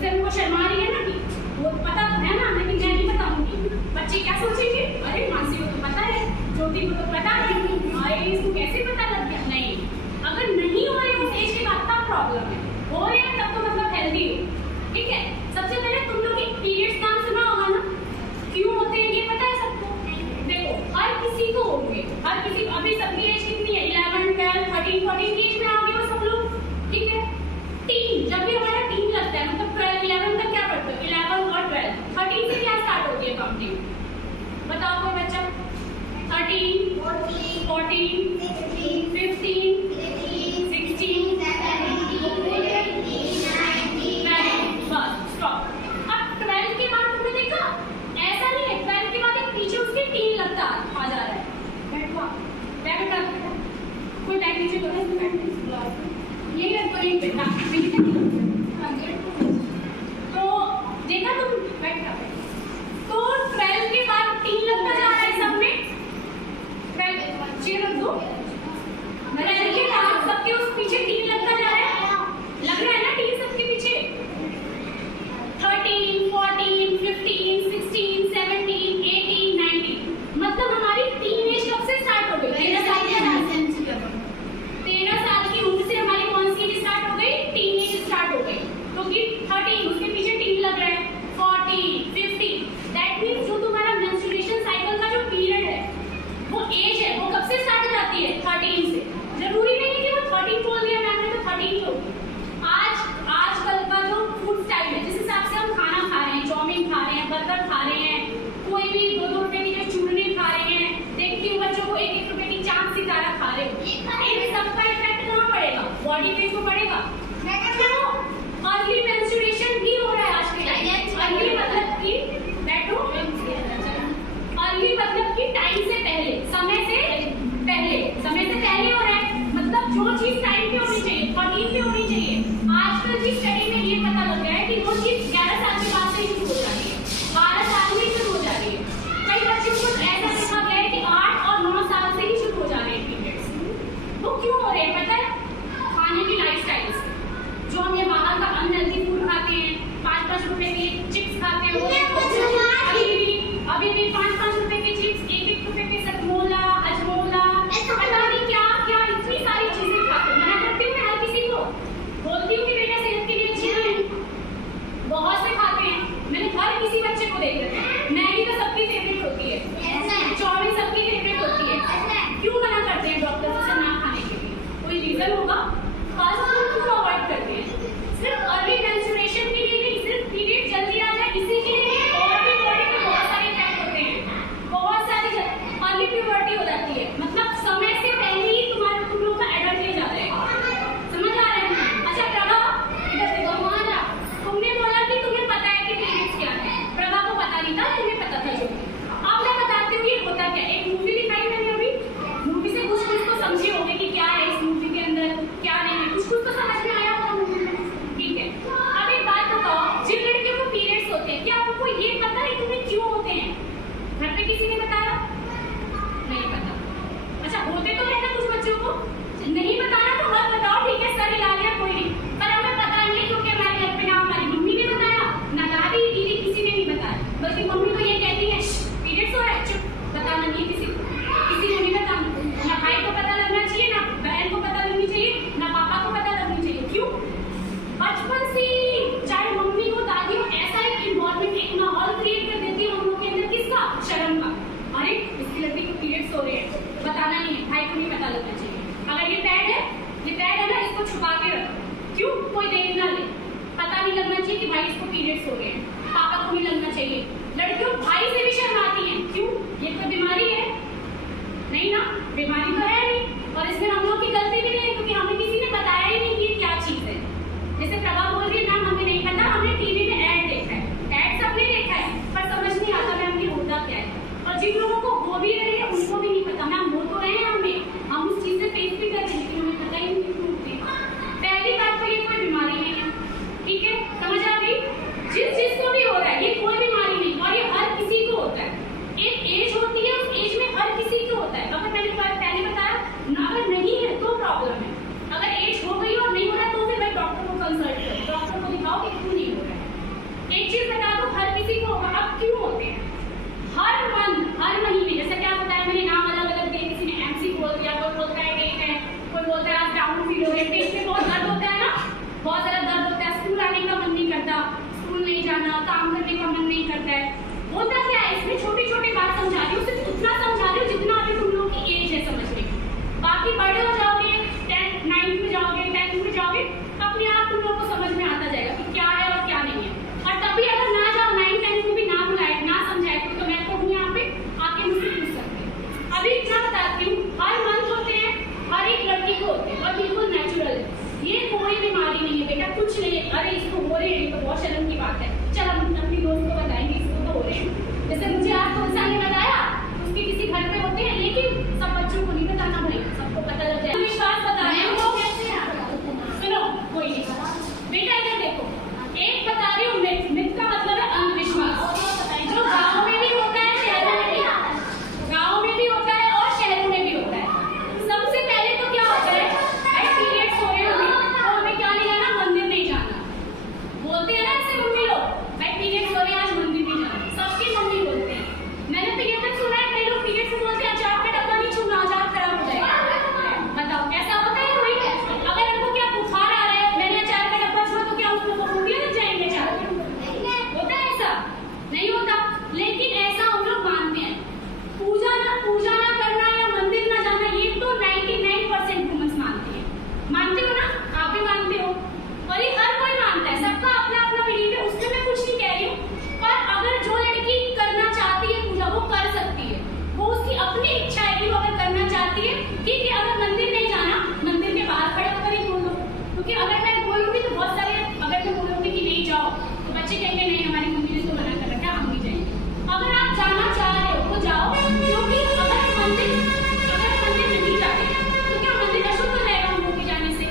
जैसे उनको शर्मा रही है ना कि वो पता तो है ना, लेकिन मैं नहीं बताऊंगी। बच्चे क्या सोचेंगे, अरे मानसी को तो पता है, ज्योति को तो पता नहीं, अरे इसको कैसे पता लग गया। नहीं, अगर नहीं हो रहे उस एज के बाद तब प्रॉब्लम है, हो रहे हैं तब तो मतलब हेल्दी हो। ठीक है, सबसे पहले तुम लोग पीरियड्स नाम सुना होगा ना, क्यों होते हैं ये पता है सबको? देखो हर किसी को होंगे, हर किसी, अभी सबकी एज कितनी है, 11, 12, 13, 14 की एज में आ गए हो सब लोग। ठीक है, टीन, जब भी हमारा टीन लगता है, मतलब 12, 11 तक क्या पढ़ते हो, 11 और 12, 13 से क्या स्टार्ट होती है काउंटिंग? बताओ कोई बच्चा। 13, 14, 15, 16, 17, बस स्टॉप। अब 12 के बाद तुमने देखा ऐसा नहीं है, 12 के बाद एक पीछे उसके टीन लगता आ जा रहा है। बैठो बैठ बैठ, कोई टाइम नीचे करो, यही रखो, नहीं बैठा तो देखा तुम, बैठा। तो 12 के बाद टीन लगता जा रहा है सब में, 12 चेयर रख दो, 12 के बाद सबके उस पीछे टीन लगता जा रहा है, लग रहा है ना टीन सबके पीछे। 13, 14, 15, 16, 17, 18, 19, मतलब हमारी टीन एज कब से स्टार्ट हो गई? 13 साल की उम्र से हमारी कौन सी एज स्टार्ट हो गई? टीन एज स्टार्ट हो गई। तो कि 13 उसके पीछे टीन लग रहा है, 40, 50, दैट मींस जो तुम्हारा मेंस्ट्रुएशन साइकिल का जो पीरियड है, वो एज है, वो कब से स्टार्ट हो जाती है? 13 से। जरूरी नहीं है कि वो 13 बोल दिया मैंने तो 13 हो। आजकल का जो फूड स्टाइल है, जिस हिसाब से हम खाना खा रहे हैं, चाउमीन खा रहे हैं, बर्गर खा रहे हैं, कोई भी 2-2 रुपए की जो चूरनी खा रहे हैं, देखती हूँ बच्चों को 1-1 रुपए की चांद सितारा खा रहे हो, इन सबका इफेक्ट कहाँ पड़ेगा? बॉडी पे तो पड़ेगा। अर्ली मेंस्ट्रुएशन भी हो रहा है आज के टाइम। अर्ली मतलब कि बैठो, अर्ली मतलब कि टाइम से पहले, समय से पहले हो रहा है, मतलब जो चीज टाइम पे होनी चाहिए, 14 पे होनी चाहिए, आजकल की स्टडी में ये पता लग गया है कि वो चीज 11 साल के बाद से शुरू हो जाती है, 12 साल में शुरू हो जाती है। कई बच्चों को ऐसा देखा गया है कि 8 और 9 साल से ही शुरू हो जा रहे हैं पीरियड्स। वो क्यों हो रहे हैं पता है? खाने की लाइफस्टाइल से, जो हम ये बाहर का अनहेल्दी फूड खाते हैं, 5-5 रुपए के चिप्स खाते हैं, अभी भी 5-5 रुपए के चिप्स, 1-1 रुपए के सतमोला, हजमोला, पता नहीं क्या क्या इतनी सारी चीजें खाते हैं। मना करती हूँ मैं हर किसी को, बोलती हूँ कि बेटा सेहत के लिए अच्छी नहीं है, बहुत से खाते हैं। मैंने हर किसी बच्चे को देख रखा है, मैगी तो सबकी फेवरेट होती है, चाउमीन सबकी फेवरेट होती है, क्यों मना करते हैं डॉक्टर से ना खाने के लिए? कोई रीजन होगा? फास्ट फूड क्यों अवॉइड करते हैं? सिर्फ अर्ली मेंस्ट्रुएशन के लिए नहीं, सिर्फ पीरियड जल्दी आ जाए इसी के लिए, और भी बॉडी में बहुत सारे इफेक्ट होते हैं, बहुत सारी अर्ली प्यूबर्टी हो जाती है, मतलब समय से पहले ही तुम लोग का एडल्ट एज आ जाएगा। समझ आ रहा है? अच्छा प्रभा, इधर देखो, वहां जा। तुमने बोला कि तुम्हें पता है कि पीरियड्स क्या है, प्रभा को पता नहीं था, तुम्हें पता था। जो अब मैं बताती हूँ ये होता क्या। एक मूवी दिखाई मैंने अभी, मूवी से कुछ कुछ तो समझे होंगे कि क्या है इस मूवी के अंदर, क्या नहीं है, कुछ कुछ तो समझ में आया होगा। ठीक है, अब एक बात बताओ, जिन लड़कियों को पीरियड्स होते हैं, क्या आपको ये पता है तुम्हें क्यों होते हैं? घर पे किसी ने बताया? नहीं पता। अच्छा, होते तो है ना कुछ बच्चों को, नहीं बताना तो मत बताओ, ठीक है, सर हिला लिया कोई नहीं, पर हमें पता नहीं है क्योंकि हमारे घर पे ना हमारी मम्मी ने बताया, ना दादी दीदी किसी ने नहीं बताया, बल्कि मम्मी तो ये कहती है पीरियड्स हो रहा है, चुप, बताना नहीं है किसी को नहीं बताना। ना भाई को पता लगना चाहिए, ना बहन को पता लगनी चाहिए, ना पापा को पता लगनी चाहिए। क्यों? बचपन से चाहे मम्मी को दादी को ऐसा एक इन्वॉल्वमेंट, एक माहौल क्रिएट कर देती है हम लोग के अंदर, किसका? शर्म का। अरे इसकी लड़की को पीरियड्स हो रहे हैं, बताना नहीं है, भाई को नहीं पता लगना चाहिए। अगर ये पैड है ना, इसको छुपा के रखो, क्यों? कोई देख ना ले, पता नहीं लगना चाहिए कि भाई इसको पीरियड्स हो रहे हैं, पापा को नहीं लगना चाहिए। लड़कियों भाई से भी शर्म आती है, क्यों? ये तो बीमारी है नहीं ना, बीमारी तो है नहीं, और इसमें हम लोग की गलती भी नहीं है, क्योंकि हमें किसी ने बताया ही नहीं कि ये क्या चीज है। जैसे प्रभा बोल रही है मैम हमें नहीं पता, हमने टीवी में ऐड देखा है, ऐड सबने देखा है, पर समझ नहीं आता मैम कि होता क्या है। और जिन लोगों को हो भी रहे हैं उनको भी नहीं पता, मैम हो तो रहे हैं हम उस चीज से फेस भी कर रहे हैं, लेकिन हमें पता ही नहीं क्यों होती है। पहली बात तो ये कोई बीमारी नहीं है, ठीक है, समझ आ गई? जिस चीज को भी हो रहा है ये कोई बीमारी नहीं, और ये हर किसी को होता है। एक एज होती है, उस एज में हर किसी को होता है। अगर मैंने पहले बताया ना, अगर नहीं है तो प्रॉब्लम है, अगर एज हो गई और नहीं हो रहा तो फिर भाई डॉक्टर को कंसल्ट करो। बेटा कुछ नहीं, अरे इसको हो रही है तो बहुत शर्म की बात है, चल हम अपनी दोस्त को बताएंगे इसको तो हो रहे हैं। जैसे मुझे आज तुलसा ने बताया, उसके किसी घर पे होते हैं, लेकिन सब बच्चों को नहीं बताना भाई, सबको पता लग जाए। विश्वास बता रहे हैं वो कैसे हैं, सुनो कोई नहीं बेटा, इधर देखो, एक बता रही हूँ मिथ, मिथ का मतलब है अंधविश्वास, जो गाँव में भी होता है, शहरों में भी, गाँव में भी होता है और शहरों में भी होता है। सबसे पहले तो क्या होता है, पीरियड्स हो रहे होंगे तो हमें क्या नहीं जाना, मंदिर नहीं जाना, बोलते हैं ना ऐसे मम्मी लोग, भाई पीरियड्स हो रहे हैं आज मंदिर नहीं जाना, सबकी मम्मी बोलते हैं। मैंने तो ये तक सुना है कई लोग पीरियड्स में बोलते हैं अचार का डब्बा नहीं छूना, अचार खराब हो जाएगा। बताओ ऐसा होता है कोई? अगर हमको क्या बुखार आ रहा है, मैंने अचार का डब्बा छुआ तो क्या उसको उंगलियां लग जाएंगे अचार के? होता है ऐसा? नहीं होता। लेकिन ऐसा हम लोग मानते हैं, पूजा ना करना या मंदिर ना जाना, ये तो 99% वुमेन्स मानती है। मानते हो ना, आप भी मानते हो, और ये हर कोई मानता है, सबका अपना अपना बिलीफ है, उसमें मैं कुछ नहीं कह रही हूँ। पर अगर जो लड़की करना चाहती है पूजा, वो कर सकती है, वो उसकी अपनी इच्छा है कि वो अगर करना चाहती है, ठीक है। अगर मंदिर नहीं जाना, मंदिर के बाहर खड़े होकर ही बोल दो, क्योंकि अगर मैं बोलूंगी तो बहुत सारे, अगर मैं बोलूंगी कि नहीं जाओ तो बच्चे कहेंगे नहीं हमारी मम्मी ने तो मना कर रखा, हम नहीं जाएंगे। अगर आप जाना चाह रहे हो तो जाओ, क्योंकि अगर मंदिर नहीं जाते तो क्या मंदिर अशुद्ध हो जाएगा हम लोग के जाने से?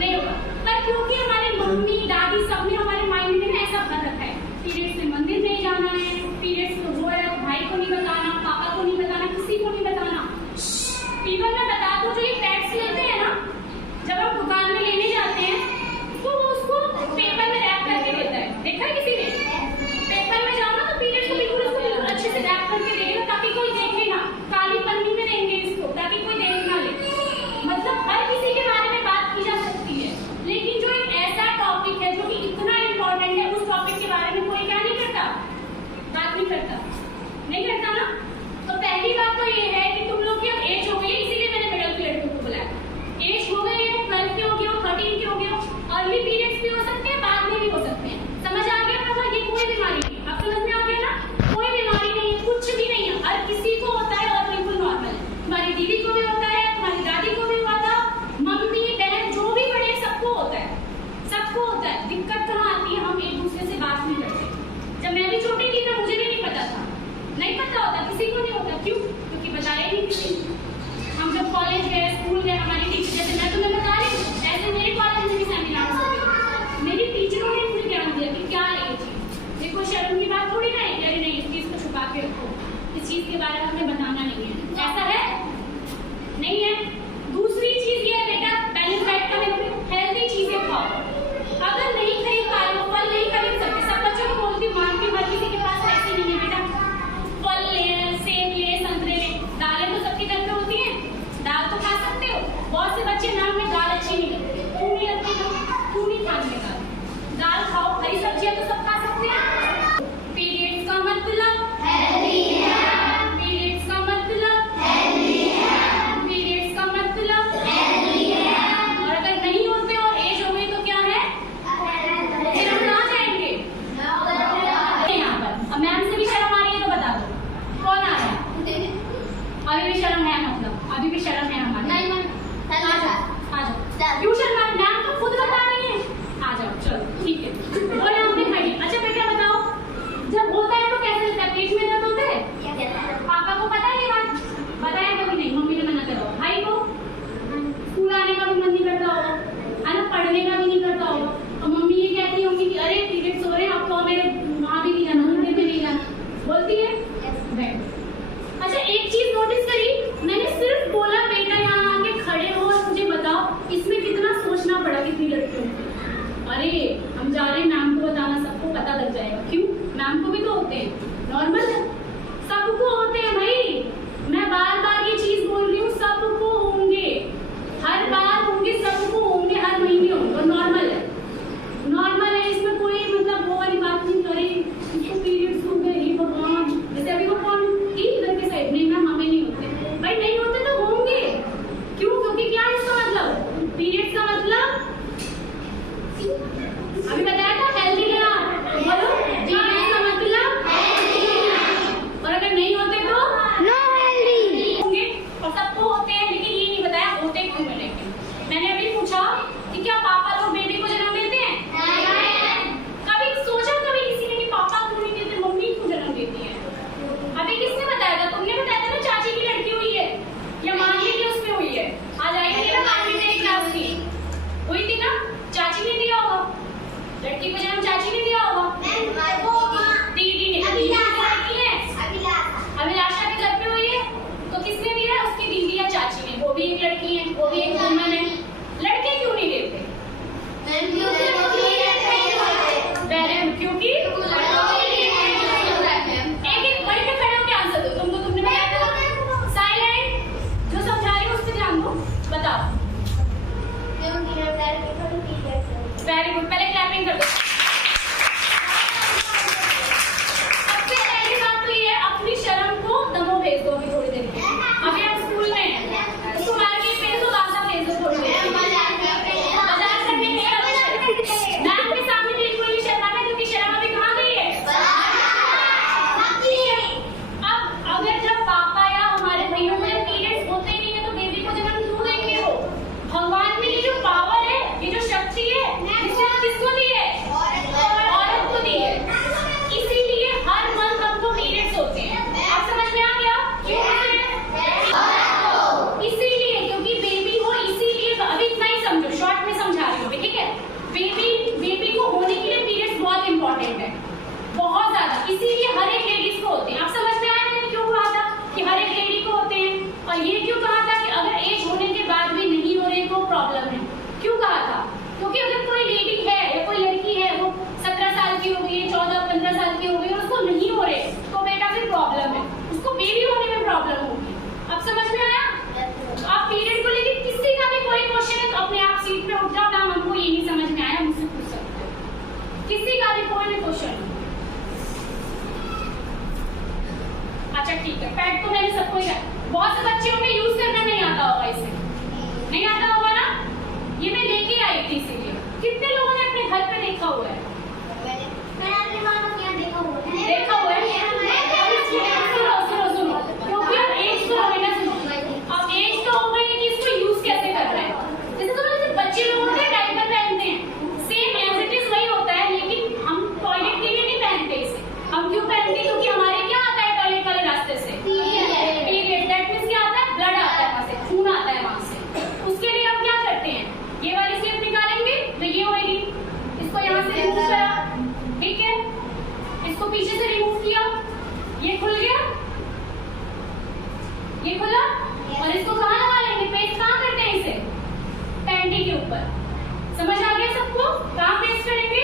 नहीं होगा। पर क्योंकि हमारे मम्मी दादी सबने हमारे माइंड में ऐसा भर रखा है, पीरियड्स में मंदिर नहीं जाना है, पीरियड्स में हो रहा है भाई को नहीं बताना, पापा को नहीं बताना, किसी को नहीं बताना। इवन मैं बता दूं, जो ये पैड्स लेते हैं ना, जब हम दुकान में लेने जाते हैं तो वो उसको पेपर में रैप करके देता है, देखा है किसी ने? पेपर में जाओ ना तो पीरियड्स को बिल्कुल उसको अच्छे से रैप करके देगा, ताकि कोई देखे ना, काली पन्नी में देंगे इसको ताकि कोई देख ना ले। मतलब हर किसी के बारे में बात की जा सकती है, लेकिन जो एक ऐसा टॉपिक है जो कि इतना इम्पोर्टेंट है, उस टॉपिक के बारे में कोई क्या नहीं करता, बात नहीं करता, नहीं करता ना। तो पहली बात तो ये है कि तुम लोग की अब एज हो गई, इसीलिए मैंने मिडिल की लड़कियों को बुलाया। एज हो गई है, 12 की हो गई हो, 13 की हो गई हो, अर्ली पीरियड्स भी हो सकते हैं, बाद में भी हो सकते हैं। समझ आ गया ना? ये कोई बीमारी नहीं, आप समझ में आ गया ना? कोई बीमारी नहीं है, कुछ भी नहीं है, हर किसी को होता है और बिल्कुल नॉर्मल है। तुम्हारी दीदी को भी होता है, तुम्हारी दादी को भी हुआ था, मम्मी बहन जो भी बड़े सबको होता है, सबको होता है। दिक्कत कहाँ आती है, हम एक दूसरे से बात नहीं करते। जब मैं भी छोटी थी ना, मुझे भी नहीं पता था, नहीं पता होता, किसी को नहीं होता। क्यों? क्योंकि बताया नहीं किसी ने। हम जब कॉलेज गए, स्कूल गए, हमारी टीचर, जैसे मैं तुम्हें बता रही हूँ, ऐसे मेरे कॉलेज में भी सेमिनार होते, मेरी टीचरों ने मुझे ज्ञान दिया कि क्या है ये चीज। देखो शर्म की बात थोड़ी ना है, अरे नहीं इस चीज को छुपा के रखो, इस चीज के बारे में हमें बताना नहीं है, ऐसा है नहीं है। दूसरी चीज ये है बेटा, बैलेंस डाइट का मतलब हेल्दी चीजें खाओ। अगर नहीं खरीद पा रहे हो, फल नहीं खरीद सकते, सब बच्चों को बोलती हूँ, मान के हर किसी के पास पैसे नहीं है बेटा, फल ले, सेब ले, संतरे ले, दालें तो सबके घर पे होती है, दाल तो खा सकते हो। बहुत से बच्चे नाम में दाल अच्छी नहीं लगती, क्यों नहीं लगती? क्यों नहीं खाते दाल? दाल खाओ, हरी सब्जियां तो सब खा सकते हैं। पीरियड्स का मतलब हेल्दी है, पीरियड्स का मतलब हेल्दी है, पीरियड्स का मतलब हेल्दी है। और अगर नहीं होते और एज हो गई तो क्या है, फिर हम कहाँ जाएंगे? यहाँ पर। अब मैम से भी शर्म आ रही है तो बता दो कौन आ रहा है? अभी भी शर्म है, मतलब अभी भी शर्म है हमारी? नहीं मैम, आ जाओ। एक वुमन है। लड़के क्यों नहीं लेते? क्योंकि एक वहीं पे खड़े होकर आंसर दो। तुमने बताया था साइलेंट। जो समझा रही हूँ उस पर ध्यान दो। बताओ। वेरी गुड, पहले क्लैपिंग कर दो। सबसे पहली बात तो ये है, अपनी शर्म को दमो भेज दो अभी थोड़ी देर के। अभी हम स्कूल में हैं, इसको मार्केट भेज दो, बाजार भेज दो थोड़ी देर। बाजार से भी नहीं आती। मैं आपके सामने बिल्कुल भी शर्माना, क्योंकि शर्म अभी कहाँ गई है? अब अगर जब पापा या हमारे भाइयों में पीरियड्स होते ही नहीं है तो बेबी को जन्म क्यों देंगे? वो भगवान ने ये जो पावर है, ये जो शक्ति है, किसको दी है? औरत को दी है। इसीलिए हर मंथ हमको पीरियड्स होते हैं। आप समझ में आ गया क्यों होते हैं? इसीलिए, क्योंकि बेबी हो, इसीलिए। अभी इतना ही समझो, शॉर्ट में समझा रही हूँ, ठीक है? बेबी को होने के लिए पीरियड्स बहुत इंपॉर्टेंट है, बहुत ज्यादा। इसीलिए हर एक लेडीज को होते हैं। आप समझ में आया मैंने क्यों कहा था कि हर एक लेडी को होते हैं? और ये क्यों कहा था कि अगर एज होने के बाद भी नहीं हो रहे तो प्रॉब्लम है? क्यों कहा था? क्योंकि अगर कोई लेडी है या कोई लड़की है, वो 17 साल की हो गई है, 14-15 साल की हो गई और उसको नहीं हो रहे, तो बेटा फिर प्रॉब्लम है, उसको बेबी होने में प्रॉब्लम होगी। अब समझ में आया? आप पीरियड को लेकर किसी का भी कोई क्वेश्चन है तो अपने आप सीट पे उठ जाओ। नाम हमको ये नहीं समझ में आया, मुझसे पूछ सकते हो, किसी का भी कोई भी क्वेश्चन। अच्छा ठीक है, पैड तो मैंने सबको ही, बहुत से बच्चों में यूज करना नहीं आता होगा, इसे नहीं आता होगा ना? ये मैं लेके आई थी इसीलिए। कितने लोगों ने अपने घर पे देखा हुआ है? देखा हुआ है? सुनो, क्योंकि अब एज तो हमें ना, सुनो, अब एज तो हो गई है कि इसको यूज कैसे करना है। जैसे तो जैसे बच्चे लोग होते हैं डायपर पहनते हैं, सेम एज इट इज वही होता है, लेकिन हम टॉयलेट के लिए नहीं पहनते इसे। हम क्यों पहनते हैं? क्योंकि हमारे क्या आता है टॉयलेट वाले रास्ते से? पीरियड। दैट मींस क्या आता है? ब्लड आता है वहां से, खून आता है वहां से। उसके लिए हम क्या करते हैं? ये वाली स्लिप निकालेंगे तो ये होगी, इसको यहाँ से रिमूव करा, ठीक है? इसको पीछे से रिमूव किया, ये खुल गया, ये खुला, और इसको कहाँ लगा लेंगे? पेस्ट कहाँ करते हैं इसे? पैंटी के ऊपर। समझ आ गया सबको? कहाँ पेस्ट करेंगे?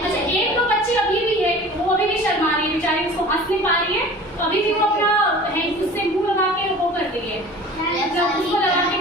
अच्छा, एक तो बच्ची अभी भी है, वो अभी भी शर्मा रही है बेचारी, उसको हंस नहीं पा रही है, तो अभी भी वो अपना है उससे मुंह लगा के वो कर रही है, मतलब उसको लगा के